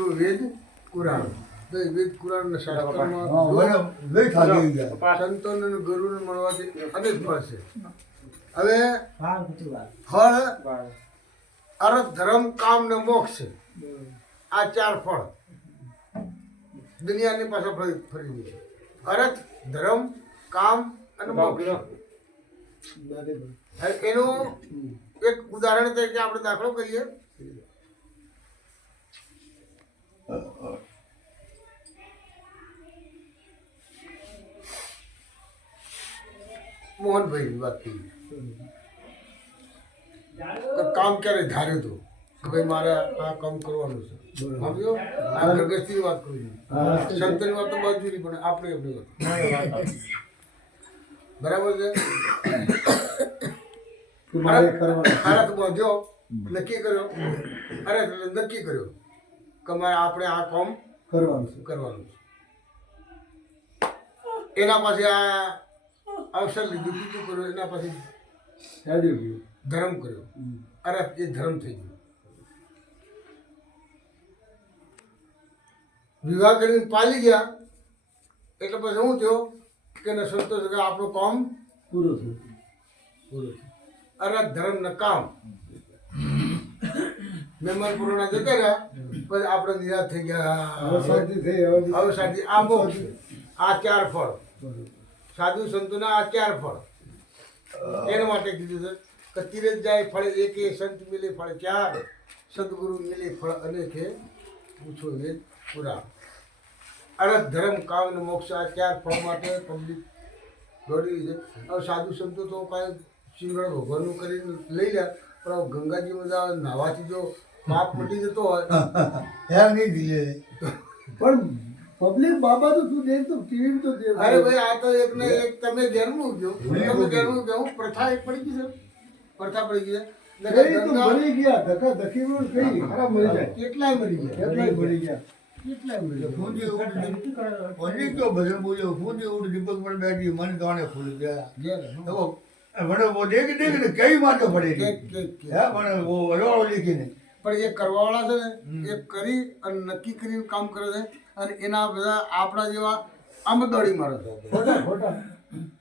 પૂછો વેદ પુરાણ વેદ પુરાણ શાસ્ત્રમાં સંતોને અને ગુરુને મળવાથી અનેક ફળ છે. હવે ફળ અર્થ ધર્મ કામ ને મોક્ષ છે. આ ચાર ફળ દુનિયાની પાસે ફરી છે. અર્થ ધર્મ કામ અને મોક્ષ. એનું એક ઉદાહરણ તરીકે આપણે દાખલો કરીએ. મોહનભાઈની વાત કરીએ તો કામ ક્યારે ધાર્યું હતું કે ભાઈ મારે આ કામ કરવાનું છે. સમજો આ પ્રગતિની વાત કરું છું. સંતની વાત તો બાજુની પણ આપણે એમની વાત બરાબર છે. અરથ બાંધ્યો નક્કી કર્યો. અરથ એટલે નક્કી કર્યો કે મારે આપણે આ કામ કરવાનું છે. એના પાસે આ અવસર લીધું બીજું કર્યું. એના પછી ધર્મ કર્યો. અરથ એ ધર્મ થઈ ગયો. વિવાહ કરીને પાલી ગયા એટલે પછી શું થયો કે એને સંતોષ કે આપણું કામ પૂરું થયું. અરથ ધર્મ ને કામ મહેમાન પૂર્ણ જતા રહ્યા પછી આપણે નિરાશ થઈ ગયા. હવે સાથી આ મોક્ષ. આ ચાર ફળ સાધુ સંતોના આ ચાર ફળ એના માટે કીધું છે કે તીરથ જાય ફળ એકે સંત મિલે ફળ ચાર સદગુરુ મિલે ફળ અનેકે પૂછો વેદ પુરાણ. અરથ ધર્મ કામ અને મોક્ષ આ ચાર ફળ માટે પબ્લિક દોડી રહી છે. હવે સાધુ સંતો તો કાંઈ શિવગઢ ભગવાનનું કરીને લઈ લે પણ ગંગાજીમાં નાહવાથી જો પાપ મટી જતો હોય નહીં દીધે પણ પબ્લિક બાબા તો તું દેખ તો ટીવી તો દેખ. અરે ભાઈ આ તો એક ને એક તમે ઘેરનું ગયો. તમે ઘેરનું ગયો. પ્રથા એક પડી ગઈ છે. પ્રથા પડી ગઈ છે. મરી ગયા ધક્કા ધક્કી કઈ ખરાબ મરી જાય. કેટલાય મરી ગયા. કેટલાય મરી ગયા. ભજન બોલ્યો ફૂંદી ઉઠ દીપક પર બેઠી મન ગાણે ફૂલ ગયા મને वो देख देख ने कई मार पड़े है મને वो અરવાળો લેખી ને પણ એ કરવાવાળા છે ને એ કરી અને નક્કી કરીને કામ કરે છે. અને એના બધા આપણા જેવા આમ દોડી મારે છે.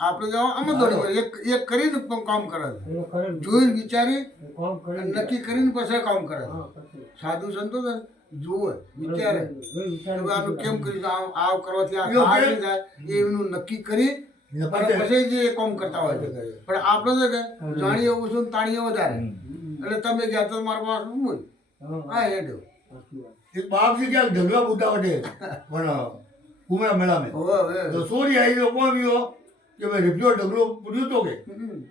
આપણે જેવા આમ દોડી મારે એ કરીને પણ કામ કરે છે. જોઈને વિચારી નક્કી કરીને પછી કામ કરે છે. સાધુ સંતો છે જોવે વિચારે આનું કેમ કર્યું આ કરવાથી આ જાય એ એનું નક્કી કરી પછી જે કામ કરતા હોય છે. પણ આપણે છે કે જાણીએ ઓછું તાણીએ વધારે. એટલે તમે ગયા તો મારા પાસે બોલ હા હેડ્યો एक बाप से क्या ढगला बूटा बटे पण कुमेरा मेला में तो सोरी आई तो कौन भी हो कि मैं रिप्यो ढगलो पुरियो तो के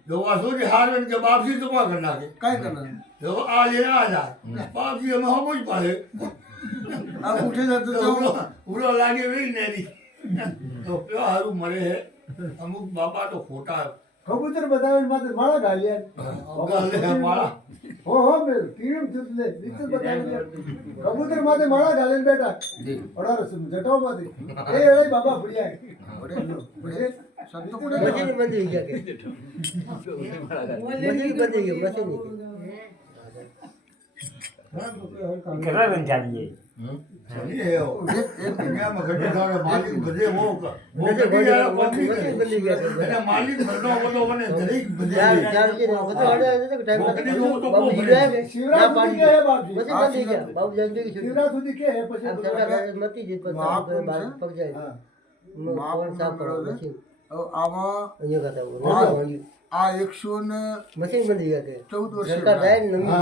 तो वो सोरी हार में के बाप से तो क्या करना के काय करना तो आ लेना आ जा बाप जी हम हो कुछ पाले अब उठे जाते तो उड़ो लागे वही नहीं तो प्यो हारू मरे है अमुक बापा तो खोटा કબૂતર બતાવે માથે માળા ગાલ્યા गाले मारा હો બે ટીમ ચૂતલે વિતર બતાવે કબૂતર માથે માળા ગાલે બેટા ઓડા જટાવ માથે એ એળે બાબા ફળિયા બડે સંતો પડે મશીન બંધ થઈ ગયા કે મશીન બંધ થઈ ગયો મશીન કેટલા રન ચાલીએ नहीं है वो दुनिया में घटे सारे मालिक बजे वो मशीन बंद થઈ ગયા मैंने मालिक बनना हो तो बने दरेक बजे ચાર કે બધું ઓર્ડર તો ટાઈમ બાબુ જીવાય શિવરાજ સુધી કે હે બાપજી મશીન બંધ થઈ ગયા બાબુ જાનજી કે શિવરાજ સુધી કે હે પછી સરકાર મતી જીત પર બાર પગ જાય માપ સાફ કરો મેળવે મશીન હવે આમાં અહીંયા ખાતા આ 114 મશીન બંધ થઈ ગયા કે વર્ષ સરકાર જાય ને નવી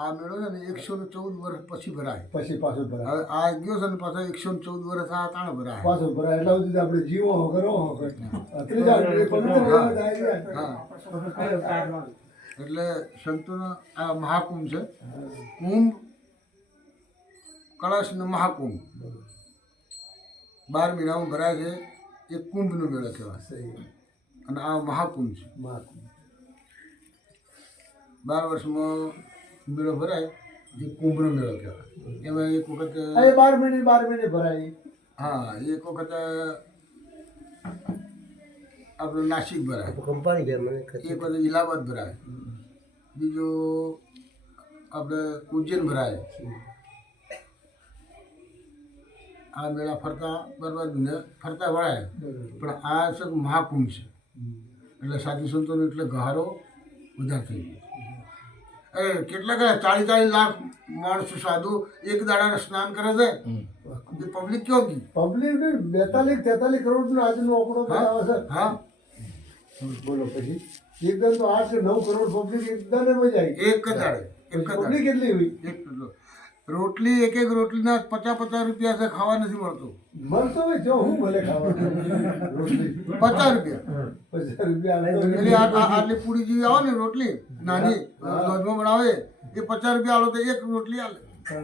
આ મેળો છે ને 114 વર્ષ પછી ભરાય. પછી પાછું ભરાય હવે આ ગયો છે ને પાછા 114 વર્ષ આ તાણ ભરાય. પાછું ભરાય એટલે સુધી આપણે જીવો હો કરો હો ત્રીજા હા. એટલે સંતોનો આ મહાકુંભ છે. કુંભ કળશ ને મહાકુંભ 12 મહિનામાં ભરાય છે. એ કુંભનો મેળો કહેવાય અને આ મહાકુંભ છે. 12 વર્ષમાં મેળો ભરાય જે કુંભનો મેળો કહેવાય. એમાં એક વખત 12 મહિને ભરાય. હા એક વખત આપણું નાસિક ભરાય. કંપાણી ગયા મને એક વખત ઇલાહાબાદ ભરાય. બીજો આપણે ઉજ્જૈન ભરાય આ મેળા ફરતા બરાબર દુનિયા ફરતા વળાય પણ આ છે મહાકુંભ છે એટલે સાધુ સંતોનો એટલે ગહારો વધારે થઈ ગયો અરે કેટલાક 40 લાખ માણસો સાધુ એક દાડા સ્નાન કરે છે એ પબ્લિક કેવો ગઈ પબ્લિક 42-43 કરોડ નો આજનો આંકડો બતાવે છે હા બોલો પછી એકદમ તો 8 કે 9 કરોડ પબ્લિક એકદમ મજા આવી એક જ દાડે એક જ પબ્લિક દાડે કેટલી હોય એક રોટલી એક રોટલીના 50 રૂપિયા છે ખાવા નથી મળતું મળતો હોય જો હું ભલે ખાવા રોટલી 50 રૂપિયા 50 રૂપિયા એટલે આટલી પૂરી જેવી આવે ને રોટલી નાની દોધમાં બનાવે એ 50 રૂપિયા આલો તો એક રોટલી આલે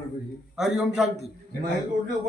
પછી હરિઓમ શાંતિ એમાં એક રોટલી